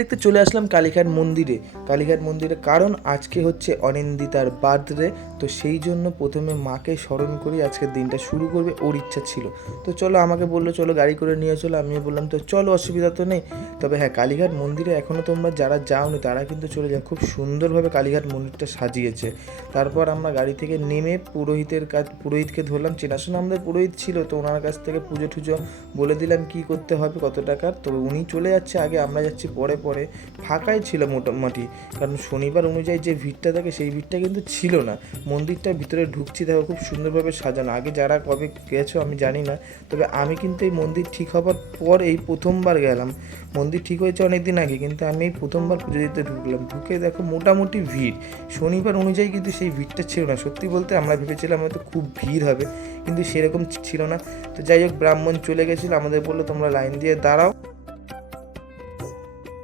দেখতে দেখতে চলে আসলাম কালীঘাট মন্দিরে, কারণ আজকে হচ্ছে অনিন্দিতার বার্থডে। তো সেই জন্য প্রথমে মাকে স্মরণ করি, আজকের দিনটা শুরু করবে, ওর ইচ্ছা ছিল। তো চলো, আমাকে বললো চলো গাড়ি করে নিয়ে চলো, আমিও বললাম তো চলো, অসুবিধা তো নেই। তবে হ্যাঁ, কালীঘাট মন্দিরে এখনও তোমরা যারা যাওনি তারা কিন্তু চলে যাও, খুব সুন্দরভাবে কালীঘাট মন্দিরটা সাজিয়েছে। তারপর আমরা গাড়ি থেকে নেমে পুরোহিতকে ধরলাম, চেনাশোনা আমাদের পুরোহিত ছিল, তো ওনার কাছ থেকে পুজো টুজো বলে দিলাম কি করতে হবে, কত টাকার। তবে উনি চলে যাচ্ছে আগে, আমরা যাচ্ছি পরে পরে। ফাঁকাই ছিল মোটামুটি, কারণ শনিবার অনুযায়ী যে ভিড়টা থাকে সেই ভিড়টা কিন্তু ছিল না। মন্দিরটার ভিতরে ঢুকছি, দেখো খুব সুন্দরভাবে সাজানো। আগে যারা কবে গেছো আমি জানি না, তবে আমি কিন্তু এই মন্দির ঠিক হবার পর এই প্রথমবার গেলাম। মন্দির ঠিক হয়েছে অনেক দিন আগে, কিন্তু আমি এই প্রথমবার পুজো দিতে ঢুকলাম। ঢুকে দেখো মোটামুটি ভিড়, শনিবার অনুযায়ী কিন্তু সেই ভিড়টা ছিল না। সত্যি বলতে আমরা ভেবেছিলাম হয়তো খুব ভিড় হবে, কিন্তু সেরকম ছিল না। তো যাই হোক, ব্রাহ্মণ চলে গেছিলো, আমাদের বললো তোমরা লাইন দিয়ে দাঁড়াও।